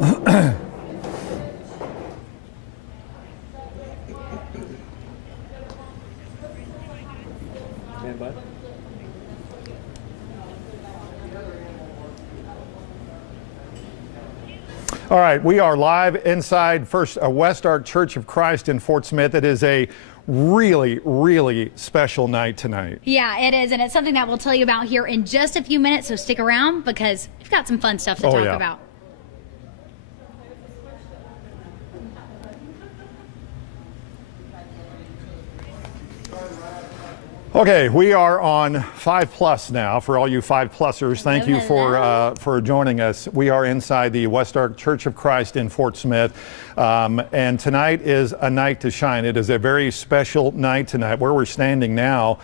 All right, we are live inside First West Ark Church of Christ in Fort Smith. It is a really, really special night tonight. Yeah, it is, and it's something that we'll tell you about here in just a few minutes, so stick around because we've got some fun stuff to talk about. Okay, we are on 5+ now. For all you 5+ers, thank you for joining us. We are inside the West Ark Church of Christ in Fort Smith, and tonight is a night to shine. It is a very special night tonight. Where we're standing now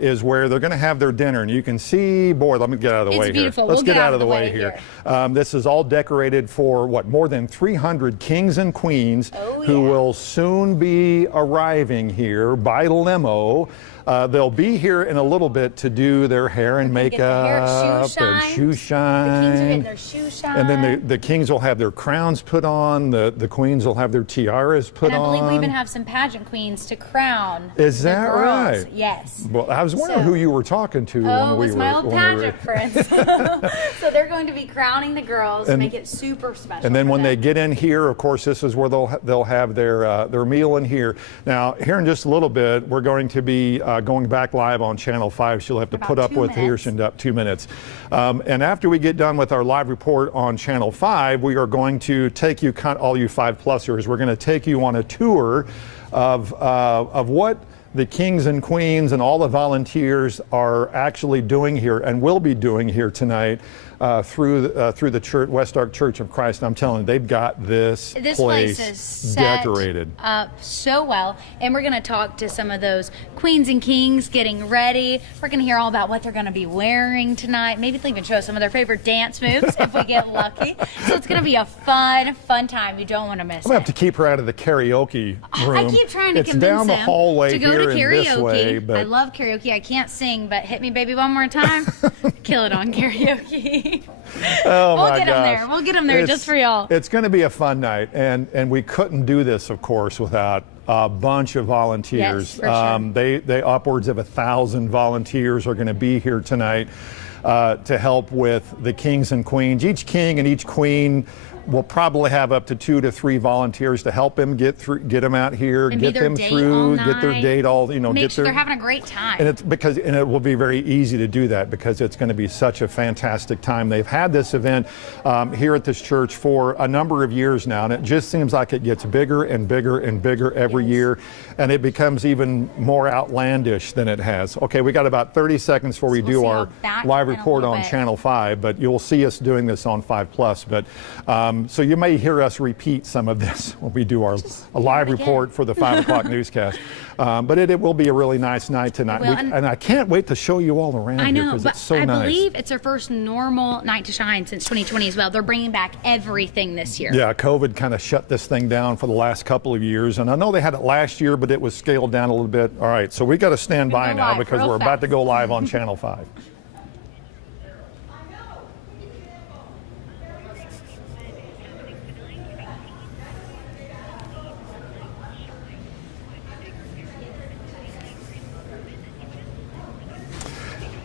is where they're going to have their dinner, and you can see, boy, let me get out of the way here. Let's get out of the way here. This is all decorated for more than 300 kings and queens who will soon be arriving here by limo. They'll be here in a little bit to do their hair and makeup and shoe shine. The kings will get their shoe shine. And then the kings will have their crowns put on. The queens will have their tiaras put on. And I believe we even have some pageant queens to crown. Is that right? Yes. Well, I was wondering who you were talking to when we were. Oh, it's my old pageant friends. So they're going to be crowning the girls to make it super special. And then when they get in here, of course, this is where they'll have their meal in here. Now, here in just a little bit, we're going to be going back live on Channel 5. She'll have to put up with here in 2 minutes. And after we get done with our live report on Channel 5, we are going to take you, all you 5+ers, we're going to take you on a tour of what the kings and queens and all the volunteers are actually doing here and will be doing here tonight through the church, West Ark Church of Christ. I'm telling you, they've got this place is set decorated up so well. And we're going to talk to some of those queens and kings getting ready. We're going to hear all about what they're going to be wearing tonight. Maybe they'll even show some of their favorite dance moves if we get lucky. So it's going to be a fun time. You don't want to miss it. I'm going to have to keep her out of the karaoke room. I keep trying to convince down the him hallway to go here to karaoke. This way, but I love karaoke. I can't sing, but hit me, baby, one more time. Kill it on karaoke. Oh we'll my get gosh. them there. We'll get them there just for y'all. It's going to be a fun night, and we couldn't do this, of course, without a bunch of volunteers. Yes, for sure. They upwards of 1,000 volunteers are going to be here tonight to help with the kings and queens. Each king and each queen will probably have up to 2 to 3 volunteers to help them get them out here, and get them through, get their date all, make sure they're having a great time. And it will be very easy to do that because it's going to be such a fantastic time. They've had this event here at this church for a number of years now, and it just seems like it gets bigger and bigger and bigger every year, and it becomes even more outlandish than it has. Okay, we got about 30 seconds before we do our live report on Channel 5, but you'll see us doing this on 5+. But so you may hear us repeat some of this when we do our live report for the 5 o'clock newscast. But it will be a really nice night tonight. And I can't wait to show you all around here because it's so nice. I believe it's their first normal night to shine since 2020 as well. They're bringing back everything this year. Yeah, COVID kind of shut this thing down for the last couple of years. And I know they had it last year, but it was scaled down a little bit. All right, so we got to stand by now because we're about to go live on Channel 5.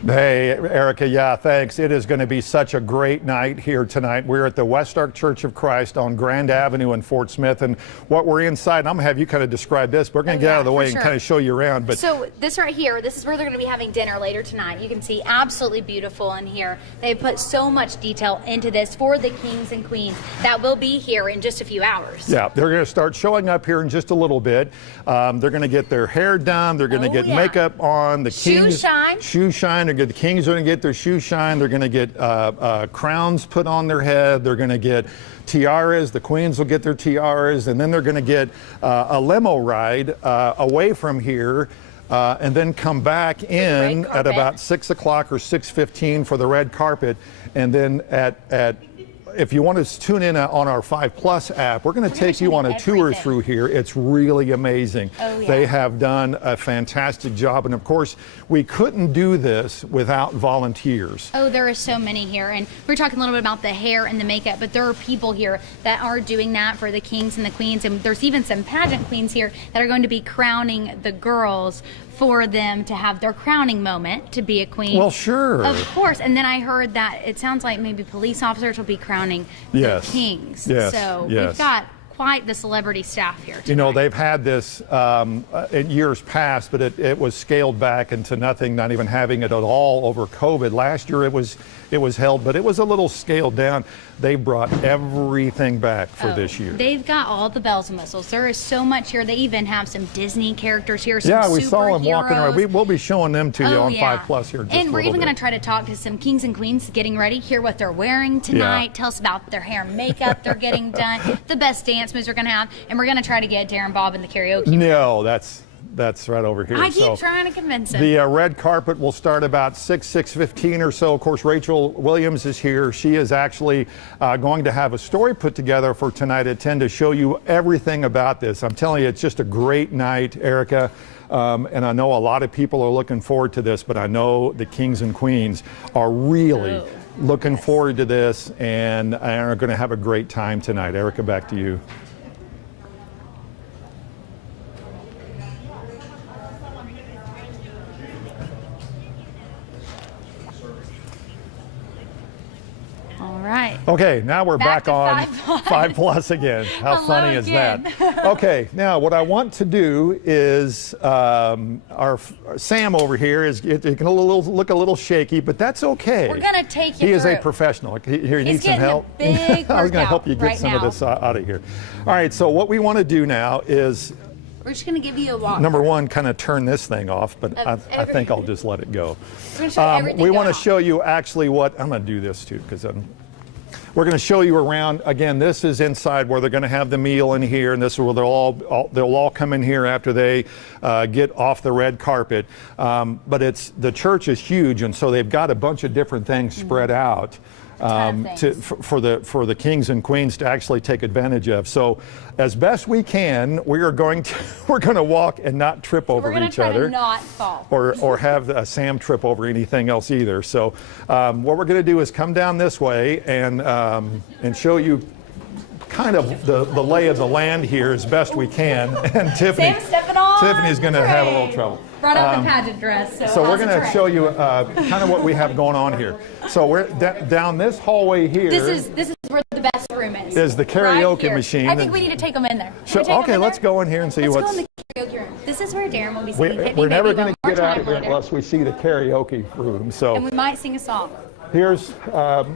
Hey, Erica, yeah, thanks. It is going to be such a great night here tonight. We're at the West Ark Church of Christ on Grand Avenue in Fort Smith, and what we're inside, and I'm going to have you kind of describe this, but we're going to get out of the way and kind of show you around. But so this right here, this is where they're going to be having dinner later tonight. You can see absolutely beautiful in here. They put so much detail into this for the kings and queens that will be here in just a few hours. Yeah, they're going to start showing up here in just a little bit. They're going to get their hair done. They're going to get makeup on. The kings, shoe shine. The kings are going to get their shoe shine. They're going to get crowns put on their head. They're going to get tiaras. The queens will get their tiaras. And then they're going to get a limo ride away from here and then come back in at about 6 o'clock or 6:15 for the red carpet. And then at if you want to tune in on our 5 Plus app, we're going to take you on a tour everything. through here. It's really amazing. Oh, yeah. They have done a fantastic job. And of course, we couldn't do this without volunteers. Oh, there are so many here. And we're talking a little bit about the hair and the makeup, but there are people here that are doing that for the kings and the queens. And there's even some pageant queens here that are going to be crowning the girls for them to have their crowning moment to be a queen. Well, sure. Of course. And then I heard that it sounds like maybe police officers will be crowning Yes. the kings. Yes. So Yes. we've got quite the celebrity staff here tonight. You know, they've had this in years past, but it was scaled back into nothing, not even having it at all over COVID. Last year it was held, but it was a little scaled down. They brought everything back for this year. They've got all the bells and whistles. There is so much here. They even have some Disney characters here. Some Yeah, we saw them walking around. superheroes. We'll be showing them to you Oh, on yeah. 5 Plus here in just and a we're little even bit. going to try to talk to some kings and queens getting ready, hear what they're wearing tonight, tell us about their hair and makeup they're getting done, the best dance moves they're going to have, and we're going to try to get Darren Bob in the karaoke. No, that's right over here. I keep So trying to convince him. the red carpet will start about 6:15 or so. Of course, Rachel Williams is here. She is actually going to have a story put together for tonight at 10 to show you everything about this. I'm telling you, it's just a great night, Erica. And I know a lot of people are looking forward to this, but I know the kings and queens are really looking forward to this and are going to have a great time tonight. Erica, back to you. All right. Okay, now we're Back back to on 5 Plus. 5 Plus again. How Hello funny is again. that? Okay, now what I want to do is our Sam over here is it can look a little shaky, but that's okay. We're going to take you He is a through. professional. Here, you need some getting a help. big I was going to help you workout get right some of now. this out of here. All right, so what we want to do now is We're just going to give you a walk. number one, kind of turn this thing off, but Of I think I'll just let it go. We're going to show you everything We going want to on. show you actually what I'm going to do this too because we're going to show you around. Again, this is inside where they're going to have the meal in here, and this is where they'll all come in here after they get off the red carpet. But the church is huge, and so they've got a bunch of different things spread out. For the kings and queens to actually take advantage of. So, as best we can, we're going to walk and not trip over We're going to each try other, to not fall. or have Sam trip over anything else either. So, what we're going to do is come down this way and show you kind of the lay of the land here as best we can. And Sam's stepping on. Tiffany's going to have a little Great. trouble. Brought out the pageant dress. So we're how's going the to show tray? you kind of what we have going on here. So we're down this hallway here. This is where the best room is. Is the karaoke Right here. machine. I think we need to take them in there. So- Can we take 'em okay, in let's there? go in here and see Let's what's. go in the karaoke room. This is where Darren will be singing Hit Me We're never Baby going one to more get out time of here later. unless we see the karaoke room. So And we might sing a song. here's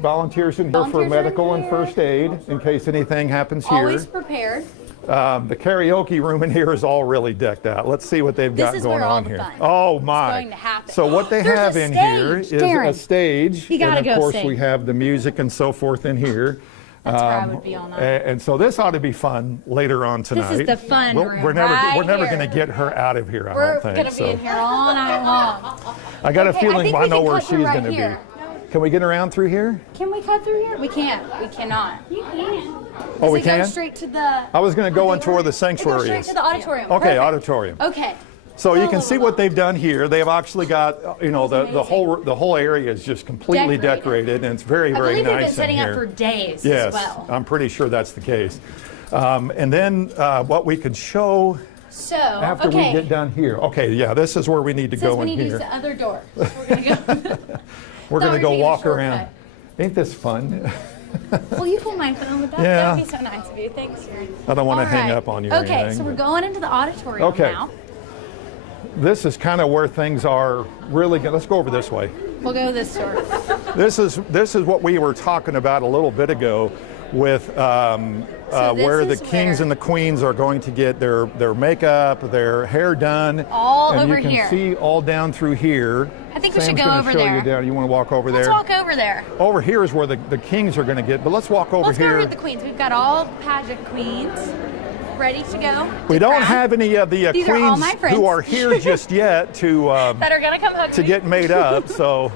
volunteers in here for Volunteers are medical and here. first aid in case anything happens here. Always prepared. The karaoke room in here is all really decked out. Let's see what they've got This is going where all on the here. fun Oh is my! going to happen. So what they There's have a in here is stage, Darren. a stage, You gotta and of go course sing. we have the music and so forth in here. That's where I would be all night. And so this ought to be fun later on tonight. is the fun room We're never right never here. going to get her out of here. I We're don't think. going to be in here all night long. I got a Okay, I feeling think I we know can where cut she's through right going to here. be. Can we get around through here? Can we cut through here? We can't. We cannot. You can. Oh, we Does it go can? straight to the... I was going to go into where the It goes sanctuary straight is. to the auditorium. Okay, Perfect. auditorium. Okay. So you can see what they've done here. They've actually got, the whole area is just completely decorated, and it's very, I very believe they've nice been setting in up here. for days Yes, as well. I'm pretty sure that's the case. And then what we could show So, after we get done here. Okay, yeah, this is where we need to Says go we in need to use here. the other door. So we're going to go... We're going to we're go taking a walk shortcut. around. Ain't this fun? Will you hold my phone with that? Yeah. That'd be so nice of you. Thanks. I don't want to All hang right. up on you or Okay, anything. so we're going into the auditorium Okay. now. This is kind of where things are really good. Let's go over this way. We'll go this door. This is what we were talking about a little bit ago with this where the is kings where- and the queens are going to get their makeup, their hair done. All and over you can here. see all down through here. I think we should Sam's go gonna over show there. You down. You want to walk over Let's there? walk over there. Over here is where the kings are going to get, but let's walk over Let's go here. over to the queens. We've got all pageant queens. ready to go. We to don't crown. have any of the These are all queens my friends. who are here just yet to that are gonna come hug to me get made up. So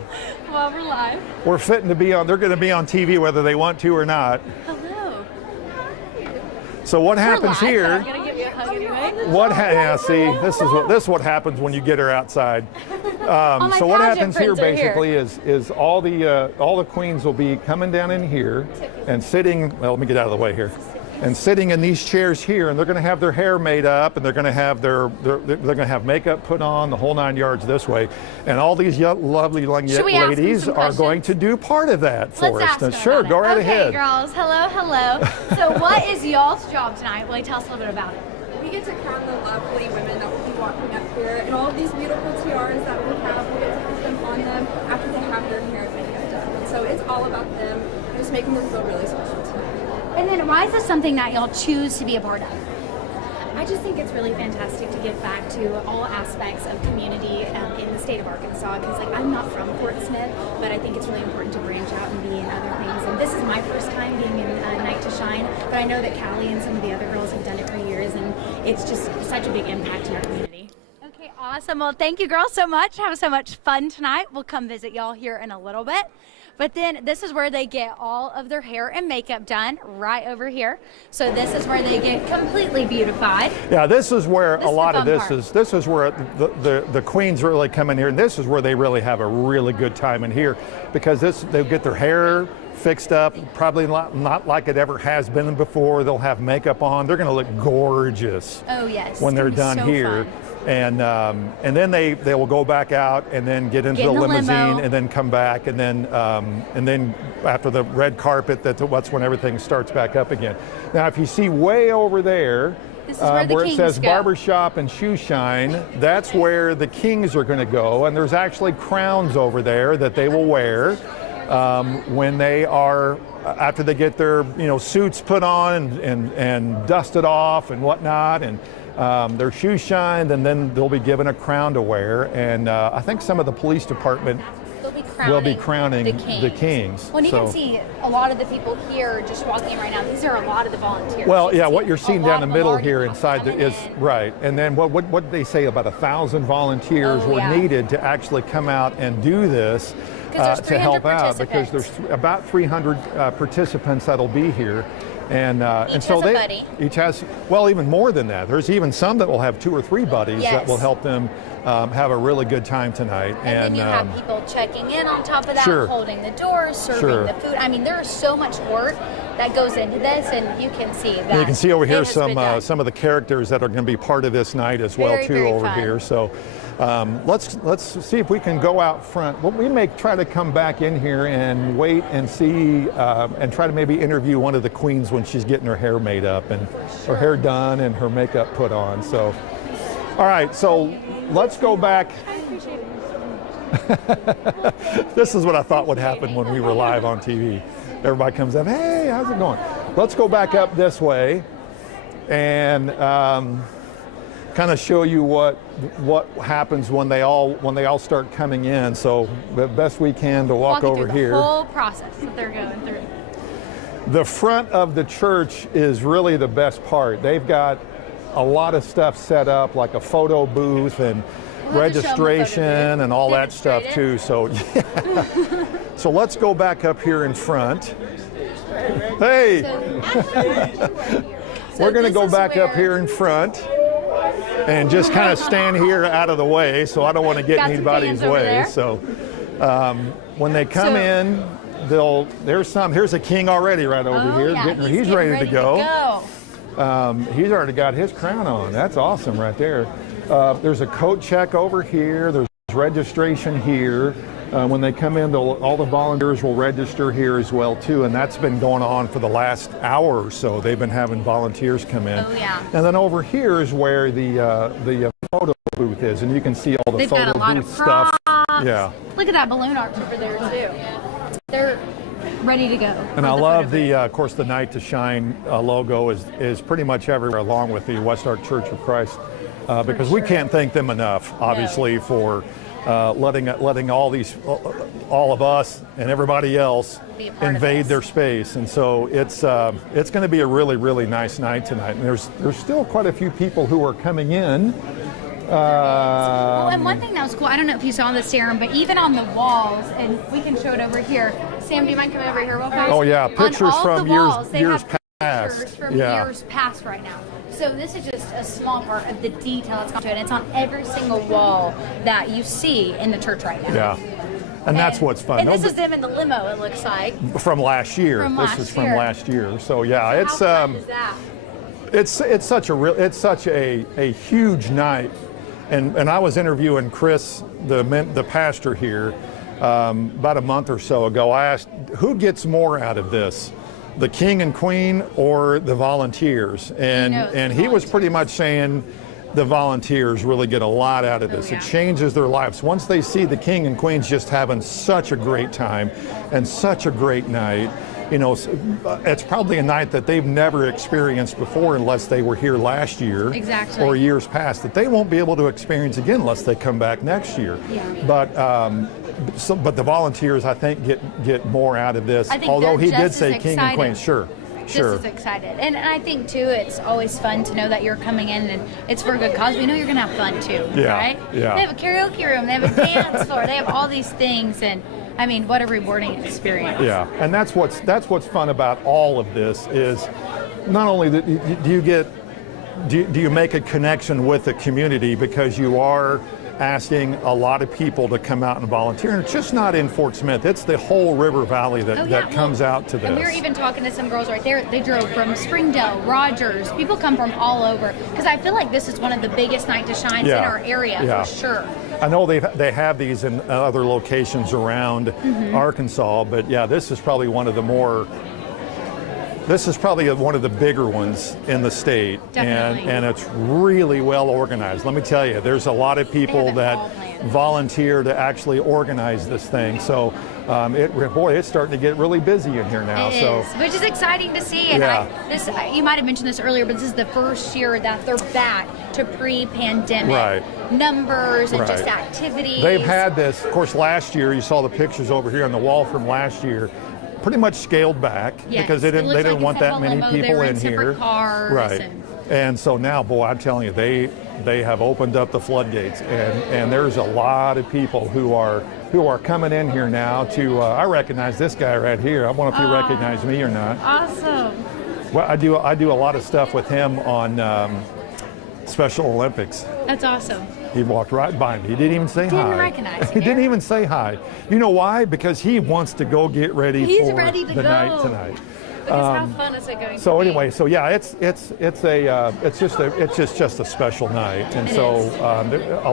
while we're live. we're fitting to be on. They're going to be on TV whether they want to or not. Hello. So what happens We're live, here? but I'm gonna give you a hug anyway. Yeah, see, this is what happens when you get her outside. my So what pageant happens here friends are here. basically is all the queens will be coming down in here and sitting. Well, let me get out of the way here. And sitting in these chairs here, and they're going to have their hair made up, and they're going to have they're going to have makeup put on, the whole 9 yards this way, and all these lovely young Should we ask them ladies some are going questions? to do part of that for Let's us. ask them Sure, about go it. right okay, ahead. girls. Hello. So what is y'all's job tonight? Will you tell us a little bit about it? We get to crown the lovely women that will be walking up here, and all of these beautiful tiaras that we have, we get to put them on them after they have their hair and makeup done. So it's all about them, just making them feel really special tonight. And then why is this something that y'all choose to be a part of? I just think it's really fantastic to give back to all aspects of community in the state of Arkansas, because like I'm not from Fort Smith, but I think it's really important to branch out and be in other things. And this is my first time being in Night to Shine, but I know that Callie and some of the other girls have done it for years, and it's just such a big impact in our community. Okay, awesome. Well, thank you girls so much. Have so much fun tonight. We'll come visit y'all here in a little bit. But then this is where they get all of their hair and makeup done, right over here. So this is where they get completely beautified. Yeah, this is where This a is lot the of fun this part. is. This is where the queens really come in here, and this is where they really have a really good time in here, because they'll get their hair fixed up, probably not like it ever has been before. They'll have makeup on. They're going to look gorgeous Oh yes. when they're It's gonna done be so here. fun. And then they will go back out and then get into Get the in the limousine limo. and then come back and then after the red carpet, that's when everything starts back up again. Now, if you see way over there, This is where the it kings says go. barbershop and shoe shine, that's where the kings are going to go, and there's actually crowns over there that they will wear when they are after they get their suits put on and dusted off and whatnot, and their shoes shined, and then they'll be given a crown to wear. And I think some of the police department They'll will be crowning the kings. Well, and you So- can see a lot of the people here just walking in right now. These are a lot of the volunteers. Well, You yeah, can what see you're a seeing lot down the of them middle already here inside coming is in. right. And then what did they say? About 1,000 volunteers Oh, were yeah. needed to actually come out and do this 'Cause there's to help 300 out, because there's about 300 participants that'll be here. And Each so has a they buddy. each has, well, even more than that. There's even some that will have 2 or 3 buddies that Yes. will help them have a really good time tonight. And then you have people checking in on top of that, Sure. holding the doors, serving Sure. the food. I mean, there is so much work that goes into this, and you can see that. you can see over it here has been done. some of the characters that are going to be part of this night as well Very, too very over fun. here. So let's see if we can go out front. Well, we may try to come back in here and wait and see and try to maybe interview one of the queens when she's getting her hair made up and her hair done and her makeup put on. So, all right, so let's go back. This is what I thought would happen when we were live on TV. Everybody comes up, hey, how's it going? Let's go back up this way and kind of show you what happens when they all start coming in. So the best we can to walk Walking over through here. the whole process that they're going through. The front of the church is really the best part. They've got a lot of stuff set up, like a photo booth and We'll have to show 'em the photo registration booth. and all that stuff Demonstrate it. too. So yeah. So let's go back up here in front. Hey, we're going to go back up here in front and just kind of stand here out of the way, so I don't want to get Got some anybody's fans over way. there. So when they come So- in, here's a king already right over Oh, here. yeah, He's ready to go. go. He's already got his crown on. That's awesome right there. There's a coat check over here. There's registration here. When they come in, all the volunteers will register here as well too, and that's been going on for the last hour or so. They've been having volunteers come in. Oh, yeah. And then over here is where the photo booth is, and you can see all the They've photo got a lot of booth stuff. props. Yeah. Look at that balloon arch over there too. They're ready to go. And I love of course, the Night to Shine logo is pretty much everywhere, along with the West Ark Church of Christ, because we can't thank them enough, obviously, for letting all of us and everybody else be a part of invade this. their space. And so it's going to be a really, really nice night tonight. And there's still quite a few people who are coming in. Oh, and one thing that was cool, I don't know if you saw this, Sarah, but even on the walls, and we can show it over here. Sam, do you mind coming over here real quick? Oh, yeah, On pictures all from the walls, they years have past. pictures from Yeah. years past right now. So this is just a small part of the detail that's gone to it. It's on every single wall that you see in the church right now. Yeah. And that's what's fun. And this No, is them in the limo, it looks like. from last year. From This last is from year. last year. So yeah, it's How fun is that? it's such a huge night. And I was interviewing Chris, the pastor here, about a month or so ago. I asked, who gets more out of this, the king and queen or the volunteers? And knows the he was pretty much saying the volunteers really get a lot out of this. yeah. It changes their lives. Once they see the king and queens just having such a great time and such a great night, you know, it's probably a night that they've never experienced before unless they were here last year Exactly. or years past, that they won't be able to experience again unless they come back next year. Yeah. But the volunteers, I think, get more out of this. I think Although they're he did just say as king and excited. queen, sure. Just as excited. And I think, too, it's always fun to know that you're coming in and it's for a good cause. We know you're going to have fun, too, Yeah, right? yeah. They have a karaoke room. They have a dance floor. They have all these things. And, I mean, what a rewarding experience. Yeah, and that's what's fun about all of this is not only that do you make a connection with the community because you are asking a lot of people to come out and volunteer. And it's just not in Fort Smith. It's the whole River Valley that comes out to this. And we were even talking to some girls right there. They drove from Springdale, Rogers. People come from all over. Because I feel like this is one of the biggest night to shines in our area for sure. I know they have these in other locations around Arkansas, but yeah, this is probably one of the bigger ones in the state. Definitely. And it's really well organized. Let me tell you, there's a lot of people They have it that all planned. volunteer to actually organize this thing. So it's starting to get really busy in here now. It so is, which is exciting to see. And Yeah. you might have mentioned this earlier, but this is the first year that they're back to pre-pandemic Right. numbers and Right. just activities. they've had this, of course, last year. You saw the pictures over here on the wall from last year. Pretty much scaled back Yes. because they It didn't looks like want it's a that many limo. They people were in in here. separate cars Right. And so now, boy, I'm telling you, they have opened up the floodgates, and there's a lot of people who are coming in here now to. I recognize this guy right here. I wonder if you recognize me or not. Awesome. Well, I do a lot of stuff with him on Special Olympics. That's awesome. He walked right by me. He didn't even say hi. Didn't recognize He you. didn't even say hi. You know why? Because he wants to go get ready He's for ready to the go. night tonight. Because how fun is it going So to be? anyway, so yeah, it's just a special night, and It so is. a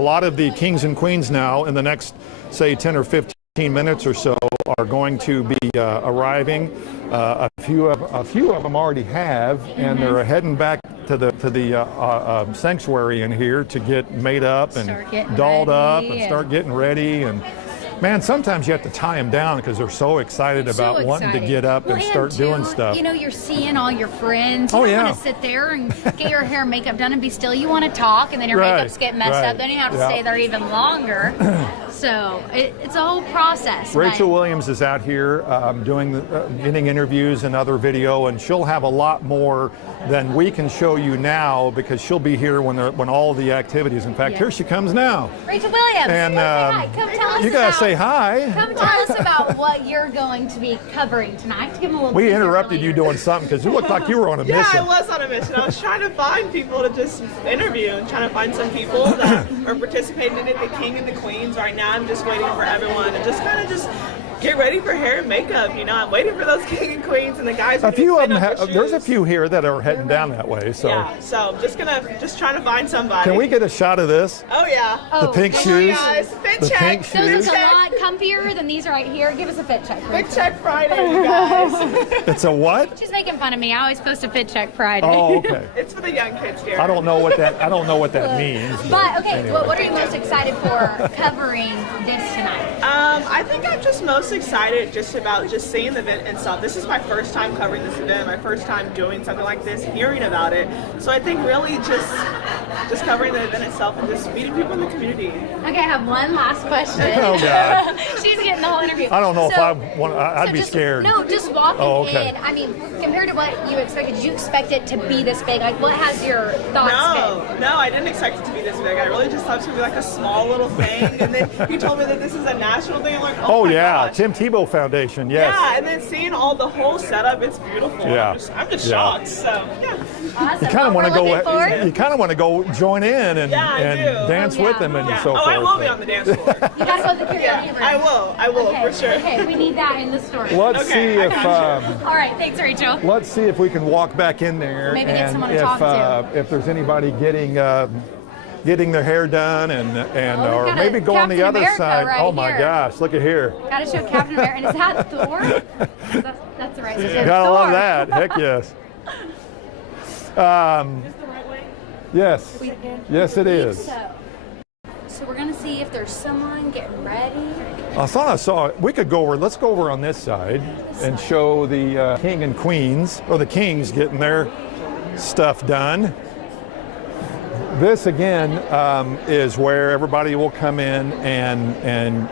lot of the kings and queens now in the next, say, 10 or 15 minutes or so are going to be arriving. A few of them already have, and they're heading back to the sanctuary in here to get made up and Start getting dolled up ready and and- start getting ready. And man, sometimes you have to tie them down because they're so excited about So wanting to excited. get up Well, and start too, doing stuff. You know, you're seeing all your friends. You Oh, don't yeah. want to sit there and get your hair and makeup done and be still. You want to talk, and then your Right, makeup's getting messed right. up. Then you have to Yeah. stay there even longer. So it's a whole process. Rachel but- Williams is out here getting interviews and other video, and she'll have a lot more than we can show you now because she'll be here when all the activities. In fact, Yes. here she comes now. Rachel Williams. And come tell us you gotta about, say hi. Come tell us about what you're going to be covering tonight. Give them a little We teaser interrupted you earlier. doing something because you looked like you were on a Yeah, mission. I was on a mission. I was trying to find people to just interview and trying to find some people that are participating in it, the king and the queens. Right now, I'm just waiting for everyone to just kind of just get ready for hair and makeup. You know, I'm waiting for those king and queens and the guys. A few of them. have. There's a few here that are heading down that way. So Yeah, so just trying to find somebody. can we get a shot of this? Oh yeah. The pink shoes. Guys, fit The check. pink Those shoes. look a lot comfier than these right here. Give us a fit check. Fit check Friday, you guys. It's a what? She's making fun of me. I always post a fit check Friday. Oh, okay. It's for the young kids here. I don't know what that means. But okay, anyway. what are you most excited for covering this tonight? I think I'm just most excited just about just seeing the event and stuff. This is my first time covering this event, my first time doing something like this, hearing about it. So I think really just just covering the event itself and just meeting people in the community. Okay, I have one last question. Oh, God. She's getting the whole interview. I don't know if So- I want. I'd so be just- scared. No, just walking Oh, okay. in. I mean, compared to what you expected, did you expect it to be this big? Like, what has your thoughts been? No, I didn't expect it to be this big. I really just thought it would be like a small little thing. And then he told me that this is a national thing. I'm like, Oh my yeah, gosh. Tim Tebow Foundation. Yes. Yeah, and then seeing all the whole setup, it's beautiful. Yeah. I'm just Yeah. shocked. So yeah. Awesome. You kind of want to We're looking go. forward. You kind of want to go join in and, Yeah, I and do. dance Oh, yeah. with them and Yeah. so Oh, forth. I will be on the dance floor. You gotta go to the karaoke Yeah, room. I will Okay, for sure. Okay, we need that in the story. Let's Okay, see I if got All right, thanks, Rachel. let's see if we can walk back in there Maybe get and someone to if talk to. if there's anybody getting their hair done and we've or got maybe a go on the Captain other America side. right Oh my here. gosh, look at here. Gotta show Captain America. And is that Thor? That's the right. So Gotta Thor. love that. Heck yes. Yes. Yes, it is. So we're gonna see if there's someone getting ready. I thought I saw. We could go over. Let's go over on this side and show the king and queens, or the kings getting their stuff done. This again is where everybody will come in and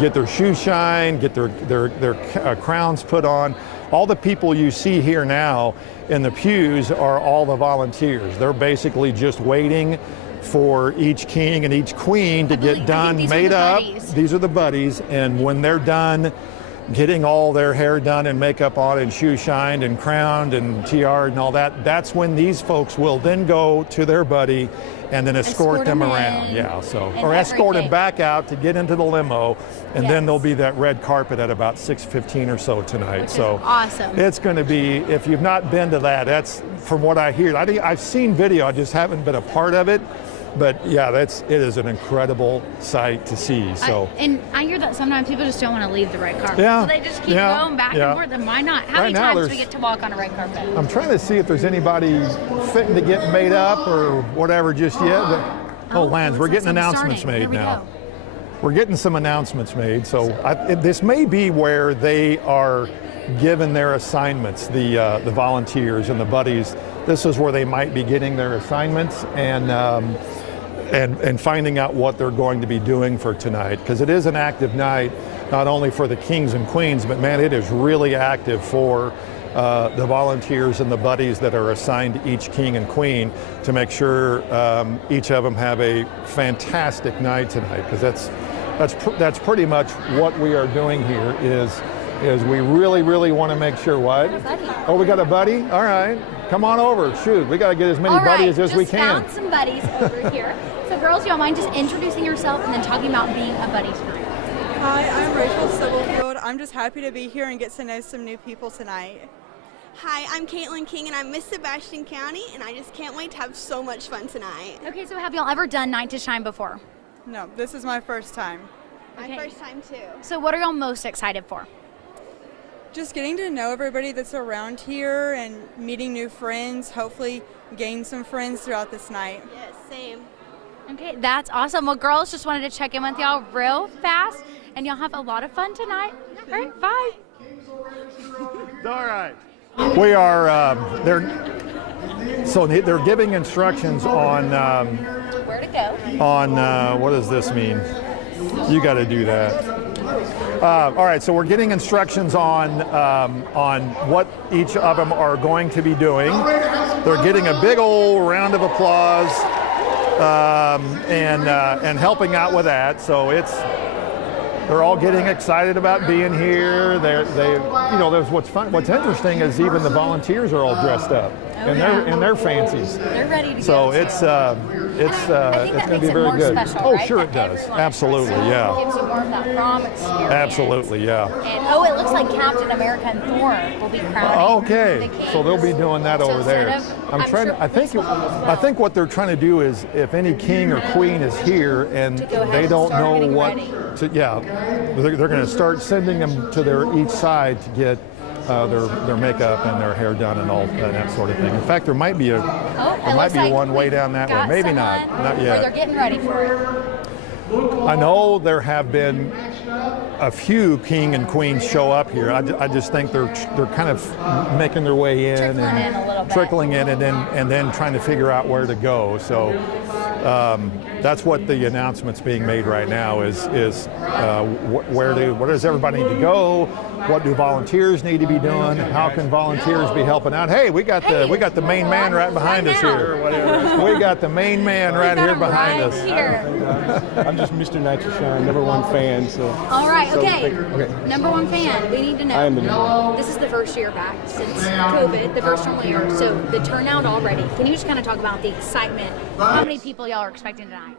get their shoe shine, get their crowns put on. All the people you see here now in the pews are all the volunteers. They're basically just waiting for each king and each queen to believe- get I done, think these are made the up. buddies. These are the buddies, and when they're done getting all their hair done and makeup on and shoe shined and crowned and tiara and all that, that's when these folks will then go to their buddy and then escort them around. in Yeah, so and or escort them everything. back out to get into the limo, and then Yes. there'll be that red carpet at about 6:15 or so tonight. So awesome. it's going to be, if you've not been to that, that's from what I hear. I've seen video, I just haven't been a part of it. But yeah, it is an incredible sight to see. So And I hear that sometimes people just don't want to leave the red carpet. Yeah, So they just keep yeah, going back yeah. and forth. And why not? How Right many now times do we there's- get to walk on a red carpet? I'm trying to see if there's anybody fitting to get made up or whatever just yet. Oh, Lance, we're looks like getting something's announcements starting. made Here we now. go. We're getting some announcements made. So this may be where they are given their assignments, the volunteers and the buddies. This is where they might be getting their assignments and finding out what they're going to be doing for tonight, because it is an active night, not only for the kings and queens, but man, it is really active for the volunteers and the buddies that are assigned to each king and queen to make sure each of them have a fantastic night tonight, because that's pretty much what we are doing here is we really want to make sure what? Oh, we got a buddy? All right. Come on over. Shoot, we got to get as many All right, buddies as we just can. found some buddies over here. So girls, y'all mind just introducing yourself and then talking about being a buddy tonight? Hi, I'm Rachel Stubblefield. I'm just happy to be here and get to know some new people tonight. Hi, I'm Caitlin King and I'm Miss Sebastian County and I just can't wait to have so much fun tonight. Okay, so have y'all ever done Night to Shine before? No, this is my first time. My Okay. first time too. So what are y'all most excited for? Just getting to know everybody that's around here and meeting new friends, hopefully gain some friends throughout this night. Yes, same. Okay, that's awesome. Well, girls, just wanted to check in with y'all real fast, and y'all have a lot of fun tonight. All right, bye. All right. We are, they're giving instructions on, Where to go? what does this mean? You got to do that. All right, so we're getting instructions on what each of them are going to be doing. They're getting a big old round of applause and helping out with that. So they're all getting excited about being here. There's what's interesting is even the volunteers are all dressed up in their fancies. They're ready to So go. it's I it's think going that to makes be it very more good. special, Oh, right? sure That it does. everyone Absolutely, dresses up. yeah. It gives you more of that prom experience. Absolutely, yeah. And it looks like Captain America and Thor will be crowning Okay, the kings. so they'll be doing that So over there. instead of- I'm trying sure to. I think. baseball as well. I think what they're trying to do is, if any king or queen is here and To go ahead they and don't start know getting what, ready. they're going to start sending them to their each side to get their makeup and their hair done and all that sort of thing. In fact, there might be Oh, there might be one way down that way. Maybe not Or they're yet. getting ready for it. I know there have been a few king and queens show up here. I just think they're kind of making their way in Trickling in a little bit. trickling in, and then trying to figure out where to go. So that's what the announcement's being made right now is where does everybody need to go? What do volunteers need to be doing? How can volunteers be helping out? Hey, we got the main man right behind us here. We got the main man right here behind us. I'm just Mr. Nitro Shine, #1 fan. So. All right, so okay. Okay. #1 fan, we need to know. I am the number. This is the first year back since COVID, the first normal year. So the turnout already. Can you just kind of talk about the excitement? How many people y'all are expecting tonight?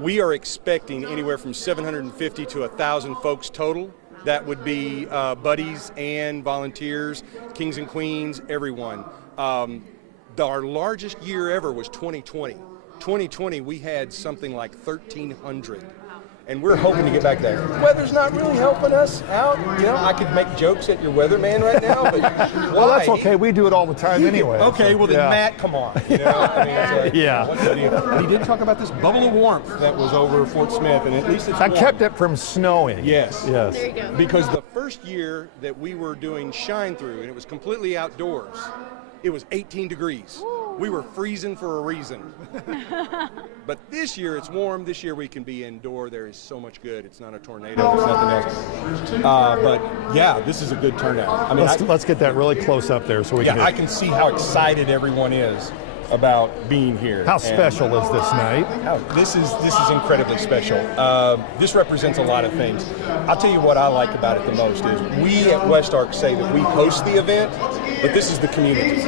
We are expecting anywhere from 750 to 1,000 folks total. That would be buddies and volunteers, kings and queens, everyone. Our largest year ever was 2020. 2020, we had something like 1,300. And we're hoping to get back there. Weather's not really helping us out. You know, I could make jokes at your weatherman right now, but Well, that's okay. We do it all the time anyway. Okay, so, well then, yeah. Matt, come on. You know, I mean, it's like, Yeah. what's the deal? And he did talk about this bubble of warmth that was over Fort Smith, and at least it's I warm. kept it from snowing. Yes. Yes. There you go. Because the first year that we were doing Shine Through, and it was completely outdoors, it was 18 degrees. We were freezing for a reason. But this year it's warm. This year we can be indoor. There is so much good. It's not a tornado. It's nothing else. But yeah, this is a good turnout. I mean, Let's get that really close up there so we yeah, can. I can see how excited everyone is about being here. How And- special is this night? Oh, this is incredibly special. This represents a lot of things. I'll tell you what I like about it the most is we at West Ark say that we host the event, but this is the community.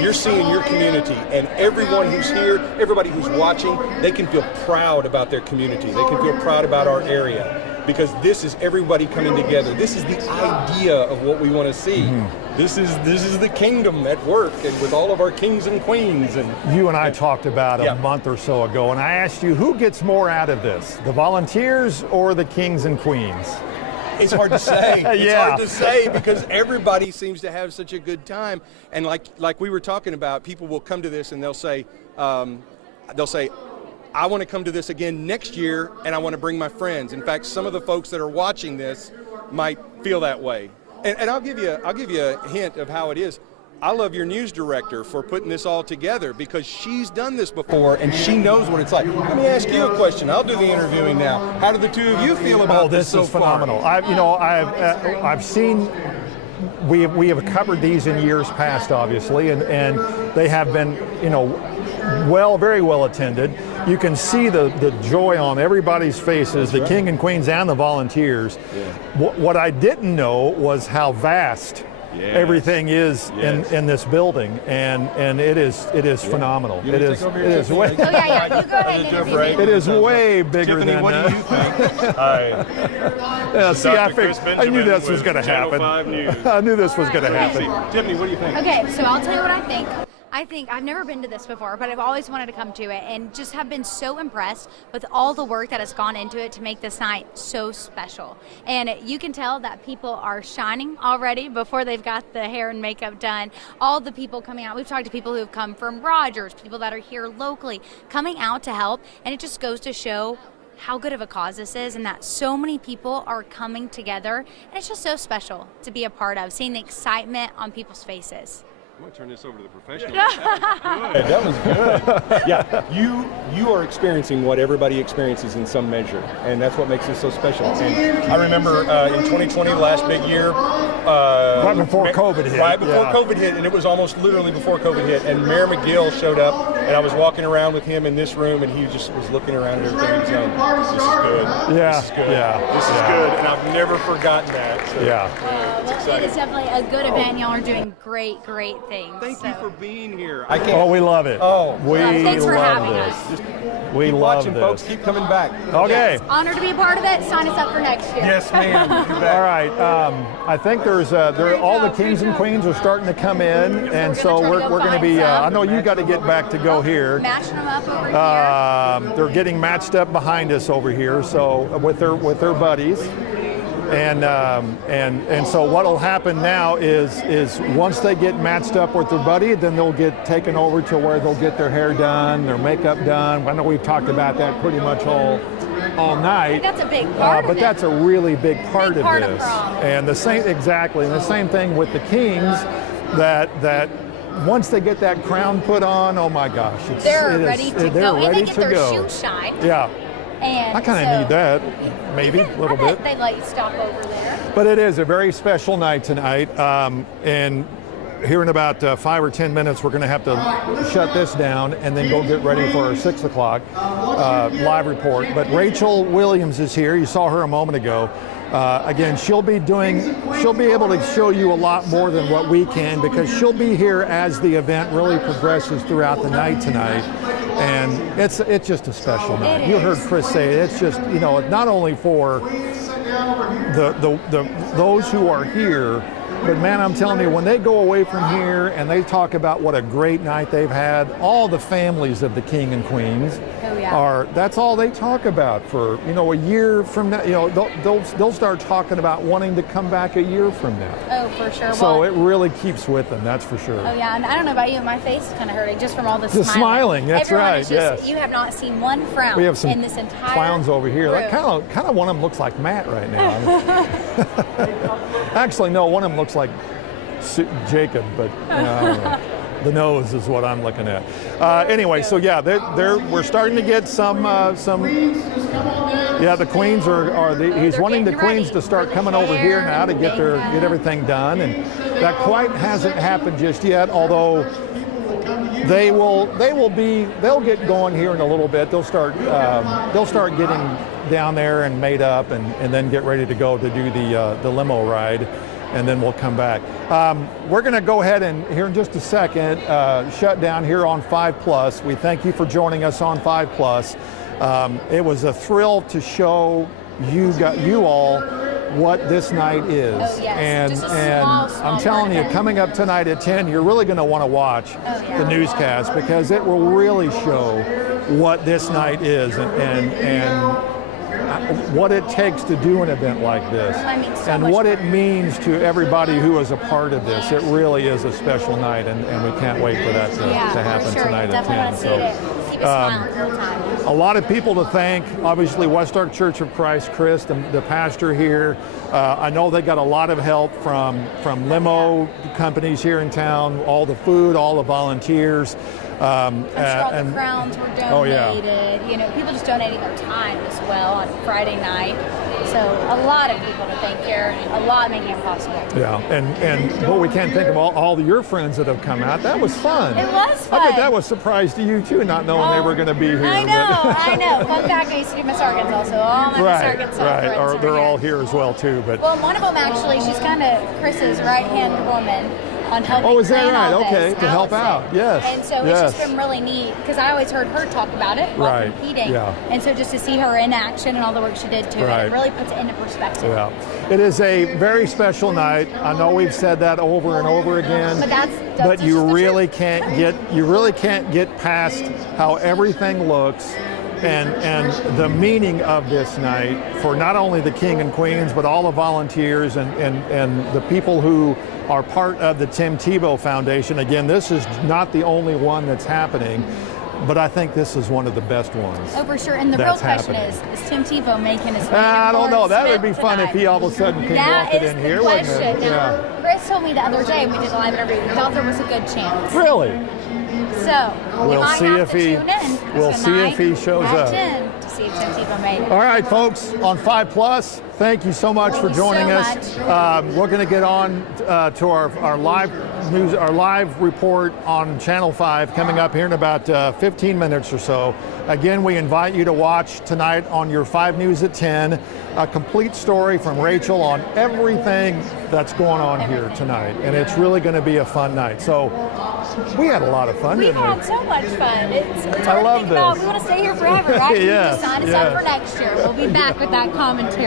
You're seeing your community, and everyone who's here, everybody who's watching, they can feel proud about their community. They can feel proud about our area because this is everybody coming together. This is the idea of what we want to see. Mm-hmm. This is the kingdom at work, and with all of our kings and queens. And You and I talked about Yeah. a month or so ago, and I asked you who gets more out of this, the volunteers or the kings and queens? It's hard to say. It's Yeah. hard to say because everybody seems to have such a good time. And like we were talking about, people will come to this and they'll say, I want to come to this again next year and I want to bring my friends. In fact, some of the folks that are watching this might feel that way. And I'll give you a hint of how it is. I love your news director for putting this all together because she's done this before and she knows what it's like. Let me ask you a question. I'll do the interviewing now. How do the two of you feel about This so is far? phenomenal. I've seen. We have covered these in years past, obviously, and they have been, very well attended. You can see the joy on everybody's faces, the king and queens and the volunteers. What I didn't know was how vast everything is in this building, and it is phenomenal. It is way Oh, yeah, you go ahead and interview me. it is way bigger Tiffany, than what do you think? Yeah, see, I knew this was going to happen. I knew this was going to happen. Tiffany, what do you think? Okay, so I'll tell you what I think. I think I've never been to this before, but I've always wanted to come to it and just have been so impressed with all the work that has gone into it to make this night so special. And you can tell that people are shining already before they've got the hair and makeup done. All the people coming out, we've talked to people who have come from Rogers, people that are here locally, coming out to help, and it just goes to show how good of a cause this is and that so many people are coming together, and it's just so special to be a part of, seeing the excitement on people's faces. I'm going to turn this over to the professional. That was good. Yeah, you are experiencing what everybody experiences in some measure, and that's what makes this so special. And I remember in 2020, last big year, Right before COVID hit. Right before Yeah. COVID hit, and it was almost literally before COVID hit. And Mayor McGill showed up, and I was walking around with him in this room, and he just was looking around at everything and saying, "This is good. Yeah, This is good. yeah, This is yeah. good." And I've never forgotten that. So. Yeah. Well, it is definitely a good event. Y'all are doing great things. Thank you So- for being here. I can't. Oh, we love it. Oh. we Thanks for love having this. us. We Keep love watching, this. folks. Keep coming back. Okay. Honored to be a part of it. Sign us up for next year. Yes, ma'am. You bet. All right. I think there's all the kings and queens are starting to come in, and so we're going to be. I know you got to get back to go here. Matching them up over here. They're getting matched up behind us over here, so with their buddies. And so what'll happen now is once they get matched up with their buddy, then they'll get taken over to where they'll get their hair done, their makeup done. I know we've talked about that pretty much all all night. That's a big part of But it. that's a really big part Big of part of this. prom. And the same thing with the Kings, that once they get that crown put on, oh my gosh, They're ready to they're go. ready And they get to their go. shoes shined. Yeah, And I kind of so- need that, maybe a little I bet bit. they let you stop over there. But it is a very special night tonight, and here in about 5 or 10 minutes, we're going to have to shut this down and then go get ready for our 6 o'clock live report. But Rachel Williams is here. You saw her a moment ago. Again, she'll be able to show you a lot more than what we can, because she'll be here as the event really progresses throughout the night tonight. And it's just a special night. It You heard is. Chris say it. It's just, not only for those who are here, but man, I'm telling you, when they go away from here and they talk about what a great night they've had, all the families of the king and queens that's all they talk about for, a year from now. They'll start talking about wanting to come back a year from now. Oh, for sure. So Well, it really keeps with them, that's for sure. oh yeah, and I don't know about you, my face is kind of hurting just from all the The smiling, that's Everyone right, is just, yes. You have not seen one frown We have some in this entire clowns over here. That room. kind of one of them looks like Matt right now. Actually, no, one of them looks like Jacob, but I don't know. The nose is what I'm looking at. Anyway, so yeah, we're starting to get some. Yeah, the queens he's wanting the queens to start coming over here now to get everything done, and that quite hasn't happened just yet. Although they'll get going here in a little bit. They'll start getting down there and made up, and then get ready to go to do the limo ride. And then we'll come back. We're going to go ahead and, here in just a second, shut down here on 5 Plus. We thank you for joining us on 5 Plus. It was a thrill to show you all what this night is. Oh, yes. And Just a and small I'm telling you, part of it. coming up tonight at 10, you're really going to want to watch yeah. the newscast, because it will really show what this night is and what it takes to do an event like this, I mean, so and much what more. it means to everybody who is a part of this. It really is a special night, and we can't wait for that to happen for sure. tonight at Definitely 10. want to see it. Keep it smiling the whole time. A lot of people to thank. Obviously, West Ark Church of Christ, Chris, the pastor here. I know they got a lot of help from limo companies here in town, all the food, all the volunteers. I'm sure all the crowns were donated. Oh, yeah. People just donating their time as well on Friday night. So a lot of people to thank here, a lot making it possible. Yeah, but we can't think of all your friends that have come out. That was fun. It was fun. I bet that was a surprise to you too, not knowing they were going to be here. I know. Fun fact, I used to do Miss Arkansas, so all my Miss Arkansas friends or are they're here. all here as well too. But Well, one of them actually, she's kind of Chris's right-hand woman on helping Oh, is that plan right? all Okay, this, to help Allison. out. Yes, And so it's yes. just been really neat, because I always heard her talk about it while Right, competing. yeah. And so just to see her in action and all the work she did to Right. it really puts it into perspective. yeah, it is a very special night. I know we've said that over and over again. But that's but you just the really truth. can't get past how everything looks and the meaning of this night for not only the king and queens, but all the volunteers and the people who are part of the Tim Tebow Foundation. Again, this is not the only one that's happening, but I think this is one of the best ones. Oh, for sure. And the That's real question happening. is Tim Tebow making his way I don't know. to That would Smith be fun if tonight? he all of a sudden came That walking is in the here, question. wouldn't it? Now, Yeah. Chris told me the other day when we did a live interview, he thought there was a good chance. Really? So you We'll might see have if to he- tune in we'll see tonight if he shows at up. 10 to see if Tim Tebow made it. All right, folks, on 5 Plus, thank you so much for Thank you joining so us. We're going to get on to our live news, our live report on Channel 5 coming up here in about 15 minutes or so. Again, we invite you to watch tonight on your 5 News at 10, a complete story from Rachel on everything that's going on here tonight. And it's really going to be a fun night. So we had a lot of fun, We've didn't we? had so much fun. It's I hard love to think about. this. We want to stay here forever, right? Yes, You just sign us yes. up for next year. We'll be back with that commentary.